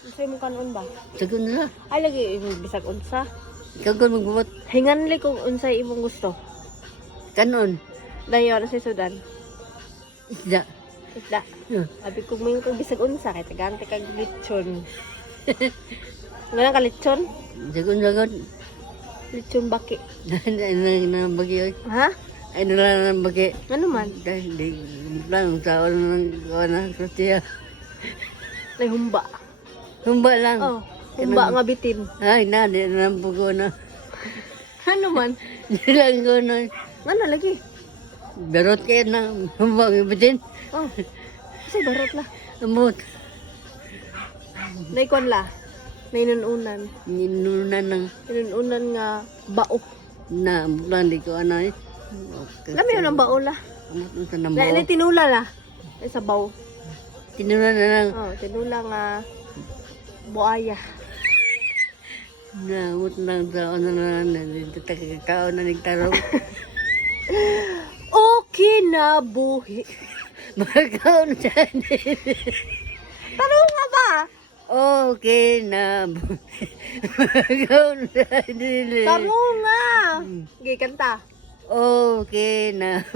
Unsay mo kanon ba? Sagon na. Ay lagi imong bisag unsa. Ikaw kung magbuot. Hinganli kung unsay imong gusto. Kanon. Dayon sa Sudan. Isda. Isda. Yeah. Abi kung may kag bisag unsa kay tagaante kag lechon. Ngano ka lechon? Sagon. Lechon baki. Ano na bagi oy. Ha? Ay na bagi. Ano man? Dahil di lang taon ng krutiya. Nay humba. Humba lang. Oh, humba nga bitin. Ay na di na bugo na. Ano man? Di lang ko na. Ngano lagi? Berot kayo na humba ng bitin. Oh. Kasi barot la. Amot. Nay kwan la. Nay nununan. Ninunan ng Nununan nga bao. na bulan di ko anay. Lami yun ang bao la. Amot ng tanang Nay bao. tinula la. Ay sa bao. Tinunan na lang. Oh, tinula nga buaya. Na amot ng taon na dito takakaon na nagtarong. Okay na buhi. Magkaon siya din. Tanong nga ba? Okay na. Magkaon siya din. Tanong nga. Okay, kanta. Okay na.